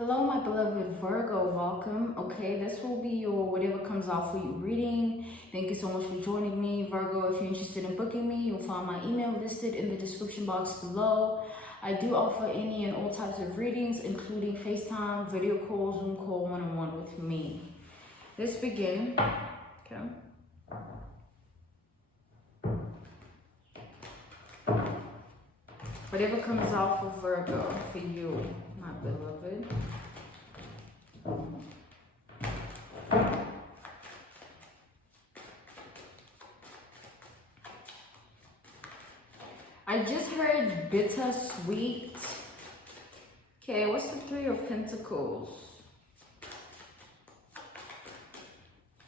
Hello, my beloved Virgo. Welcome. Okay, this will be your whatever comes out for you reading. Thank you so much for joining me, Virgo. If you're interested in booking me, you'll find my email listed in the description box below. I do offer any and all types of readings, including FaceTime, video call, Zoom call, one-on-one with me. Let's begin. Okay. Whatever comes out for Virgo, for you, my beloved. I just heard bittersweet. Okay, what's the Three of Pentacles?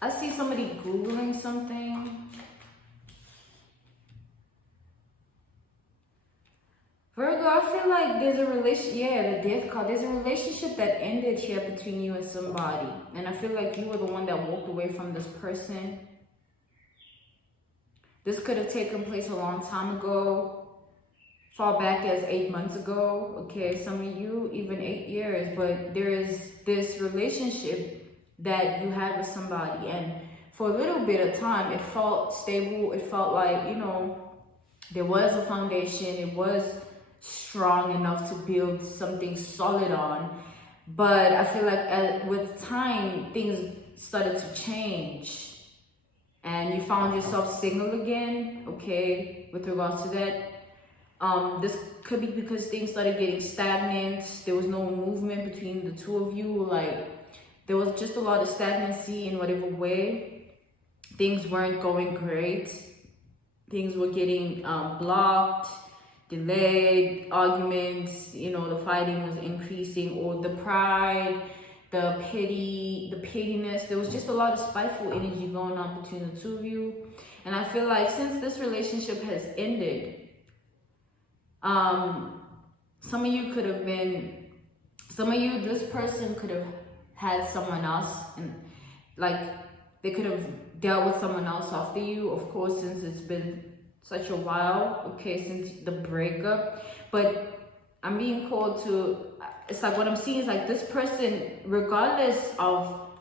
I see somebody Googling something. Virgo, I feel like there's a relationship, the death card. There's a relationship that ended here between you and somebody. And I feel like you were the one that walked away from this person. This could have taken place a long time ago, far back as 8 months ago. Okay, some of you, even 8 years. But there is this relationship that you had with somebody. And for a little bit of time, it felt stable. It felt like, there was a foundation. It was strong enough to build something solid on, but I feel like with time things started to change and you found yourself single again. Okay, with regards to that, this could be because things started getting stagnant. There was no movement between the two of you. Like there was just a lot of stagnancy in whatever way. Things weren't going great. Things were getting blocked, delayed, arguments, the fighting was increasing, or the pride, the pettiness. There was just a lot of spiteful energy going on between the two of you. And I feel like since this relationship has ended, this person could have had someone else, and like they could have dealt with someone else after you, of course, since it's been such a while, okay, since the breakup. But I'm being called to, it's like what I'm seeing is like this person, regardless of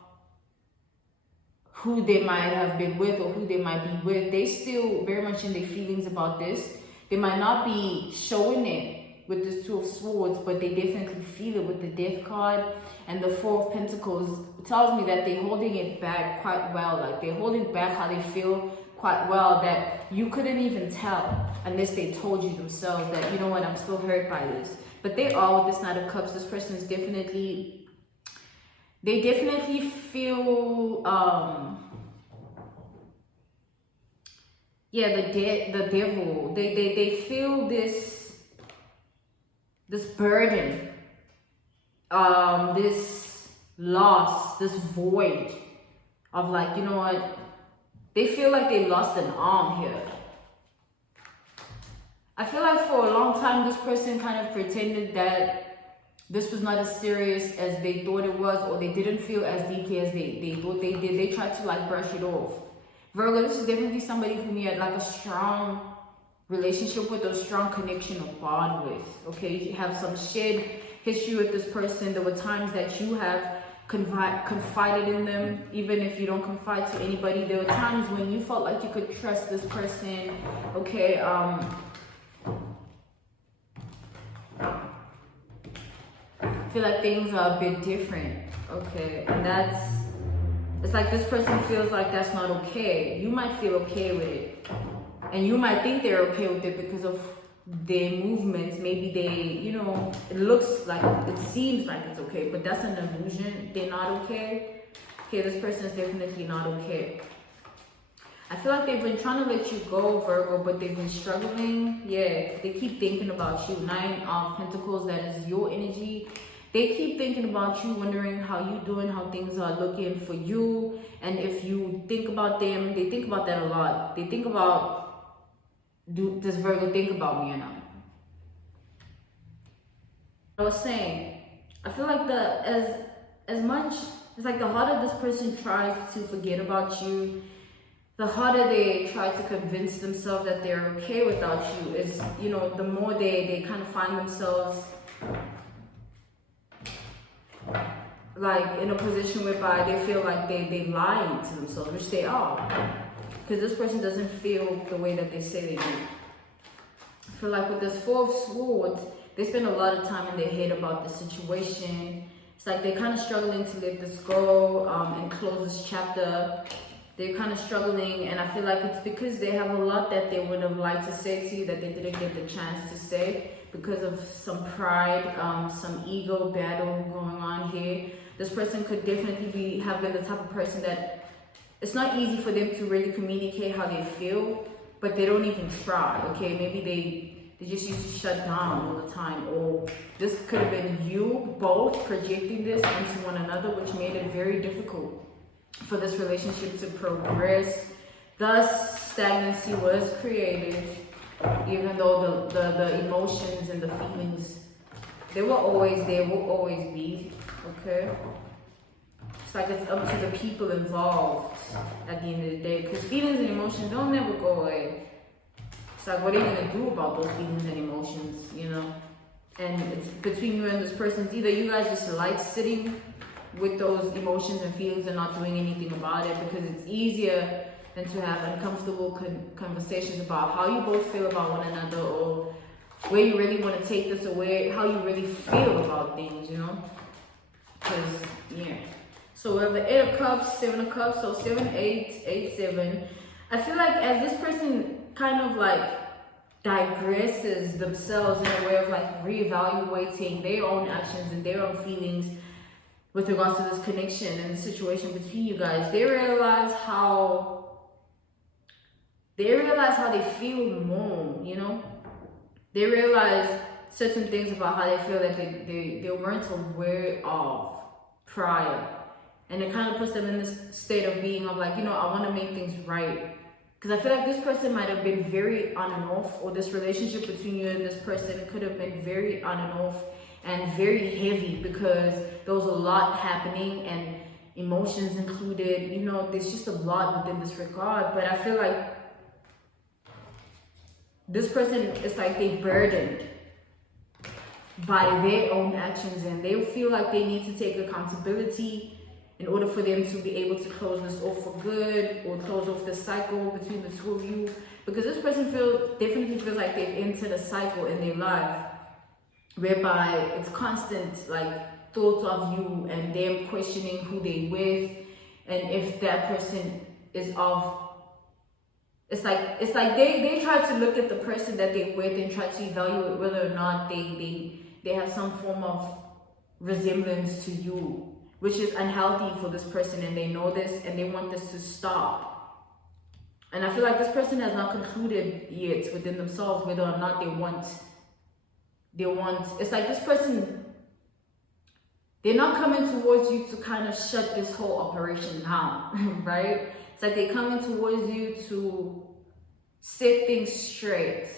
who they might have been with or who they might be with, they still very much in their feelings about this. They might not be showing it with this Two of Swords, but they definitely feel it with the Death card. And the Four of Pentacles tells me that they're holding it back quite well. Like they're holding back how they feel quite well, that you couldn't even tell unless they told you themselves that, you know what, I'm still hurt by this. But they are with this Knight of Cups. This person is definitely, they definitely feel, the devil. They feel this burden, this loss, this void of like, you know what, they feel like they lost an arm here. I feel like for a long time, this person kind of pretended that this was not as serious as they thought it was, or they didn't feel as deeply as they thought they did. They tried to like brush it off. Virgo, this is definitely somebody whom you had like a strong relationship with, a strong connection or bond with. Okay, you have some shared history with this person. There were times that you have confided in them, even if you don't confide to anybody. There were times when you felt like you could trust this person. Okay, I feel like things are a bit different. Okay, and it's like this person feels like that's not okay. You might feel okay with it, and you might think they're okay with it because of their movements. Maybe they, it looks like, it seems like it's okay, but that's an illusion. They're not okay. Okay, this person is definitely not okay. I feel like they've been trying to let you go, Virgo, but they've been struggling. Yeah, they keep thinking about you. Nine of Pentacles, that is your energy. They keep thinking about you, wondering how you doing, how things are looking for you. And if you think about them, they think about that a lot. They think about, does Virgo think about me or not? I was saying, I feel like as much, it's like the harder this person tries to forget about you, the harder they try to convince themselves that they're okay without you, is, the more they kind of find themselves like in a position whereby they feel like they lying to themselves, which they are, because this person doesn't feel the way that they say they do. I feel like with this Four of Swords, they spend a lot of time in their head about the situation. It's like they're kind of struggling to let this go and close this chapter. They're kind of struggling, and I feel like it's because they have a lot that they would have liked to say to you that they didn't get the chance to say because of some pride, some ego battle going on here. This person could definitely have been the type of person that it's not easy for them to really communicate how they feel, but they don't even try, okay? Maybe they just used to shut down all the time, or this could have been you both projecting this into one another, which made it very difficult for this relationship to progress. Thus, stagnancy was created, even though the emotions and the feelings, they were always there, will always be, okay? It's like it's up to the people involved at the end of the day, because feelings and emotions don't never go away. It's like, what are you gonna do about those feelings and emotions, you know? And it's between you and this person. It's either you guys just like sitting with those emotions and feelings and not doing anything about it, because it's easier than to have uncomfortable conversations about how you both feel about one another, or where you really want to take this, or how you really feel about things, you know? Because, yeah. So we have the 8 of Cups, 7 of Cups, so 7, 8, 8, 7. I feel like as this person kind of like digresses themselves in a way of like reevaluating their own actions and their own feelings with regards to this connection and the situation between you guys, they realize how they feel more, you know? They realize certain things about how they feel that they weren't aware of prior. And it kind of puts them in this state of being of like, you know, I want to make things right. Because I feel like this person might have been very on and off, or this relationship between you and this person could have been very on and off and very heavy, because there was a lot happening and emotions included, you know, there's just a lot within this regard. But I feel like this person is like they burdened by their own actions, and they feel like they need to take accountability in order for them to be able to close this off for good, or close off the cycle between the two of you. Because this person definitely feels like they've entered a cycle in their life whereby it's constant like thoughts of you and them questioning who they with, and if that person is of, it's like they try to look at the person that they're with and try to evaluate whether or not they have some form of resemblance to you, which is unhealthy for this person, and they know this and they want this to stop. And I feel like this person has not concluded yet within themselves whether or not they want, it's like this person, they're not coming towards you to kind of shut this whole operation down, right? It's like they're coming towards you to set things straight.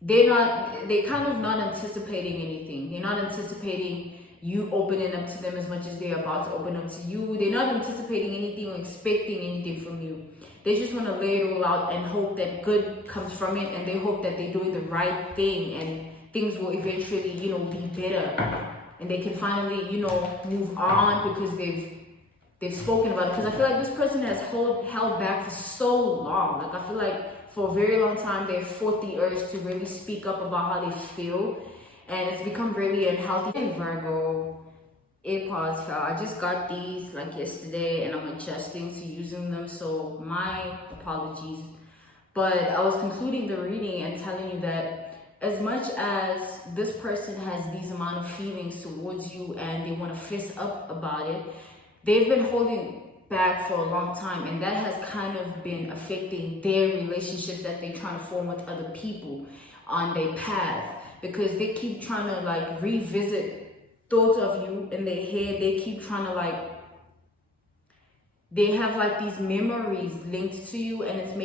They're kind of not anticipating anything. They're not anticipating you opening up to them as much as they're about to open up to you. They're not anticipating anything or expecting anything from you. They just want to lay it all out and hope that good comes from it, and they hope that they're doing the right thing and things will eventually, you know, be better, and they can finally, you know, move on because they've spoken about it. Because I feel like this person has held back for so long. Like, I feel like for a very long time they've fought the urge to really speak up about how they feel, and it's become really unhealthy. And Virgo, AirPods fell. I just got these like yesterday, and I'm adjusting to using them, so my apologies. But I was concluding the reading and telling you that as much as this person has these amount of feelings towards you and they want to fess up about it, they've been holding back for a long time, and that has kind of been affecting their relationships that they're trying to form with other people on their path, because they keep trying to like revisit thoughts of you in their head. They keep trying to like, they have like these memories linked to you, and it's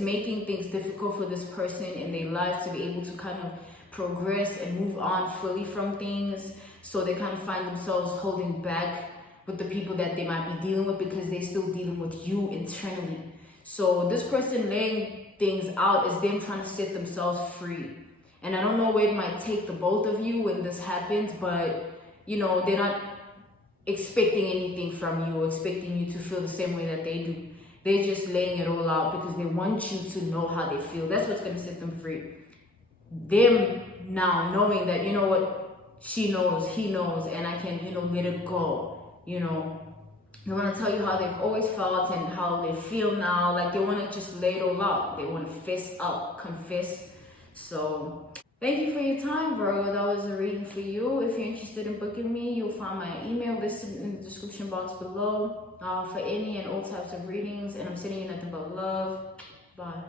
making things difficult for this person in their life to be able to kind of progress and move on fully from things. So they kind of find themselves holding back with the people that they might be dealing with, because they're still dealing with you internally. So this person laying things out is them trying to set themselves free. And I don't know where it might take the both of you when this happens, but you know, they're not expecting anything from you or expecting you to feel the same way that they do. They're just laying it all out because they want you to know how they feel. That's what's going to set them free. Them now knowing that, you know what, she knows, he knows, and I can, let it go. They want to tell you how they've always felt and how they feel now. Like, they want to just lay it all out. They want to fess up, confess. So thank you for your time, Virgo. That was a reading for you. If you're interested in booking me, you'll find my email listed in the description box below for any and all types of readings. And I'm sending you nothing but love. Bye.